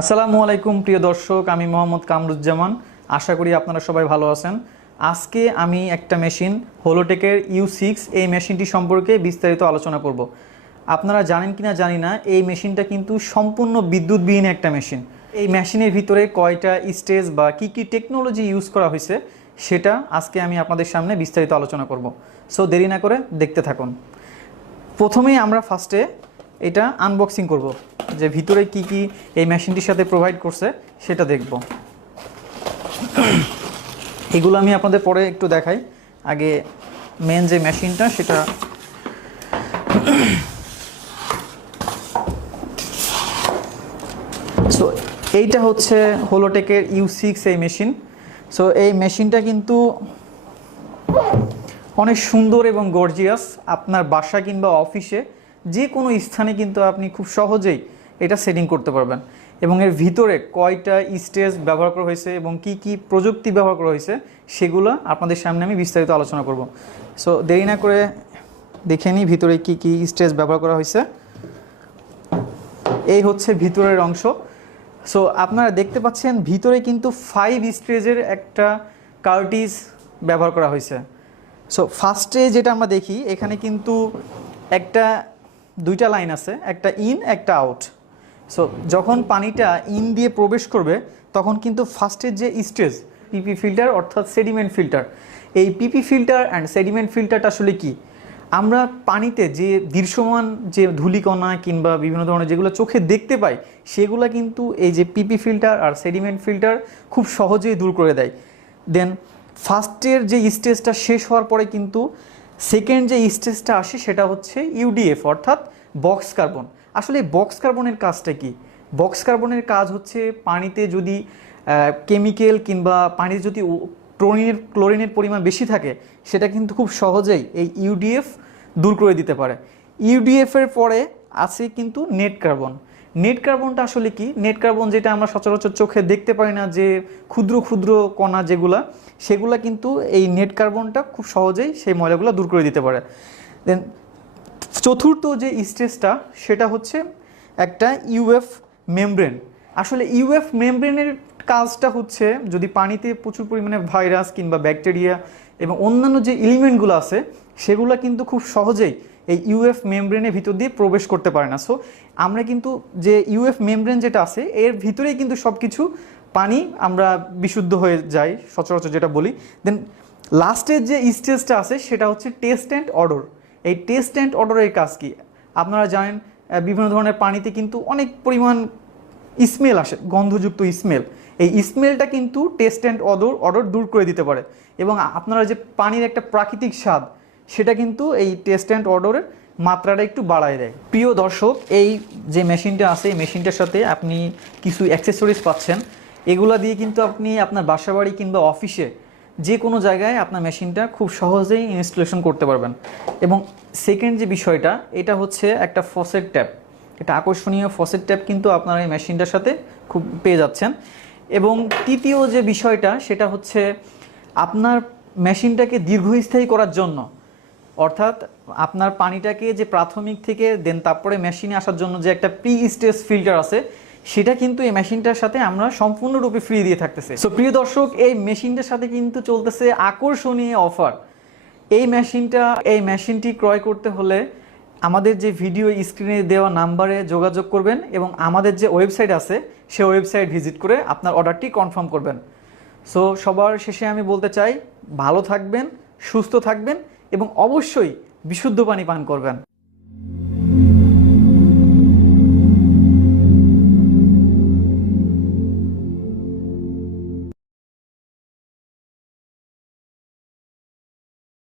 আসসালামু আলাইকুম, প্রিয় দর্শক। আমি মোহাম্মদ কামরুজ্জামান। আশা করি আপনারা সবাই ভালো আছেন। আজকে আমি একটা মেশিন, হোলোটেকের ইউ সিক্স, এই মেশিনটি সম্পর্কে বিস্তারিত আলোচনা করব। আপনারা জানেন কি না জানি না, এই মেশিনটা কিন্তু সম্পূর্ণ বিদ্যুৎবিহীন একটা মেশিন। এই মেশিনের ভিতরে কয়টা স্টেজ বা কি কি টেকনোলজি ইউজ করা হয়েছে, সেটা আজকে আমি আপনাদের সামনে বিস্তারিত আলোচনা করব। সো দেরি না করে দেখতে থাকুন। প্রথমেই আমরা ফার্স্টে এটা আনবক্সিং করব। যে ভিতরে কি কি এই মেশিনটির সাথে প্রোভাইড করছে, সেটা দেখব। এগুলো আমি আপনাদের পরে একটু দেখাই। আগে মেন যে মেশিনটা, সেটা সো এইটা হচ্ছে হোলোটেকের ইউ সিক্স এই মেশিন। সো এই মেশিনটা কিন্তু অনেক সুন্দর এবং গর্জিয়াস আপনার বাসা কিংবা অফিসে যে কোনো স্থানে কিন্তু আপনি খুব সহজেই এটা সেটিং করতে পারবেন। এবং এর ভিতরে কয়টা স্টেজ ব্যবহার করা হয়েছে এবং কি কি প্রযুক্তি ব্যবহার করা হয়েছে, সেগুলো আপনাদের সামনে আমি বিস্তারিত আলোচনা করব। সো দেরি না করে দেখে নিই ভিতরে কি কি স্টেজ ব্যবহার করা হয়েছে। এই হচ্ছে ভিতরের অংশ। সো আপনারা দেখতে পাচ্ছেন ভিতরে কিন্তু ফাইভ স্টেজের একটা কার্টিজ ব্যবহার করা হয়েছে। সো ফার্স্টে যেটা আমরা দেখি, এখানে কিন্তু একটা, দুইটা লাইন আছে, একটা ইন একটা আউট সো যখন পানিটা ইন দিয়ে প্রবেশ করবে, তখন কিন্তু ফার্স্টের যে স্টেজ পিপি ফিল্টার অর্থাৎ সেডিমেন্ট ফিল্টার এই পিপি ফিল্টার অ্যান্ড সেডিমেন্ট ফিল্টারটা আসলে কি? আমরা পানিতে যে দৃশ্যমান যে ধূলিকণা কিংবা বিভিন্ন ধরনের যেগুলো চোখে দেখতে পাই, সেগুলো কিন্তু এই যে পিপি ফিল্টার আর সেডিমেন্ট ফিল্টার খুব সহজেই দূর করে দেয়। দেন ফার্স্টের যে স্টেজটা শেষ হওয়ার পরে কিন্তু সেকেন্ড যে স্টেজটা আসে সেটা হচ্ছে ইউডিএফ অর্থাৎ বক্স কার্বন আসলে বক্স কার্বনের কাজটা কি? বক্স কার্বনের কাজ হচ্ছে পানিতে যদি কেমিক্যাল কিংবা পানিতে যদি ক্লোরিনের ক্লোরিনের পরিমাণ বেশি থাকে, সেটা কিন্তু খুব সহজেই এই ইউডিএফ দূর করে দিতে পারে। ইউডিএফের পরে আছে কিন্তু নেট কার্বন নেট কার্বনটা আসলে কি? নেট কার্বন যেটা আমরা সচরাচর চোখে দেখতে পাই না, যে ক্ষুদ্র ক্ষুদ্র কণা যেগুলা, সেগুলা কিন্তু এই নেট কার্বনটা খুব সহজেই সেই ময়লাগুলো দূর করে দিতে পারে। দেন চতুর্থ যে স্টেজটা সেটা হচ্ছে একটা ইউএফ মেমব্রেন। আসলে ইউএফ মেমব্রেনের কাজটা হচ্ছে যদি পানিতে প্রচুর পরিমাণে ভাইরাস কিংবা ব্যাকটেরিয়া এবং অন্যান্য যে এলিমেন্টগুলো আছে, সেগুলো কিন্তু খুব সহজেই এই ইউএফ মেমব্রেনের ভিতর দিয়ে প্রবেশ করতে পারে না। সো, আমরা কিন্তু যে ইউএফ মেমব্রেন যেটা আছে, এর ভিতরেই কিন্তু সব কিছু পানি আমরা বিশুদ্ধ হয়ে যাই, সচরাচর যেটা বলি। দেন লাস্টের যে স্টেজটা আছে, সেটা হচ্ছে টেস্ট অ্যান্ড অর্ডার। এই টেস্ট অ্যান্ড অর্ডারের কাজ কি? আপনারা জানেন বিভিন্ন ধরনের পানিতে কিন্তু অনেক পরিমাণ স্মেল আসে, গন্ধযুক্ত স্মেল এই স্মেলটা কিন্তু টেস্ট অ্যান্ড অর্ডার অর্ডার দূর করে দিতে পারে। এবং আপনারা যে পানির একটা প্রাকৃতিক স্বাদ, সেটা কিন্তু এই টেস্ট অ্যান্ড অর্ডারের মাত্রাটা একটু বাড়ায় দেয়। প্রিয় দর্শক, এই যে মেশিনটা আছে, এই মেশিনটার সাথে আপনি কিছু অ্যাক্সেসরিজ পাচ্ছেন। এগুলা দিয়ে কিন্তু আপনি আপনার বাসাবাড়ি কিংবা অফিসে যে কোনো জায়গায় আপনার মেশিনটা খুব সহজেই ইনস্টলেশন করতে পারবেন। এবং সেকেন্ড যে বিষয়টা, এটা হচ্ছে একটা ফসেট ট্যাপ এটা আকর্ষণীয় ফসেট ট্যাপ কিন্তু আপনার এই মেশিনটার সাথে খুব পেয়ে যাচ্ছেন। এবং তৃতীয় যে বিষয়টা, সেটা হচ্ছে আপনার মেশিনটাকে দীর্ঘস্থায়ী করার জন্য। অর্থাৎ আপনার পানিটাকে যে প্রাথমিক থেকে দেন তারপরে মেশিনে আসার জন্য যে একটা প্রি স্টেজ ফিল্টার আছে সেটা কিন্তু এই মেশিনটার সাথে আমরা সম্পূর্ণরূপে ফ্রি দিয়ে থাকতেছে। সো প্রিয় দর্শক, এই মেশিনটার সাথে কিন্তু চলতেছে আকর্ষণীয় অফার এই মেশিনটা, এই মেশিনটি ক্রয় করতে হলে আমাদের যে ভিডিও স্ক্রিনে দেওয়া নাম্বারে যোগাযোগ করবেন এবং আমাদের যে ওয়েবসাইট আছে, সে ওয়েবসাইট ভিজিট করে আপনার অর্ডারটি কনফার্ম করবেন। সো সবার শেষে আমি বলতে চাই, ভালো থাকবেন, সুস্থ থাকবেন এবং অবশ্যই বিশুদ্ধ পানি পান করবেন।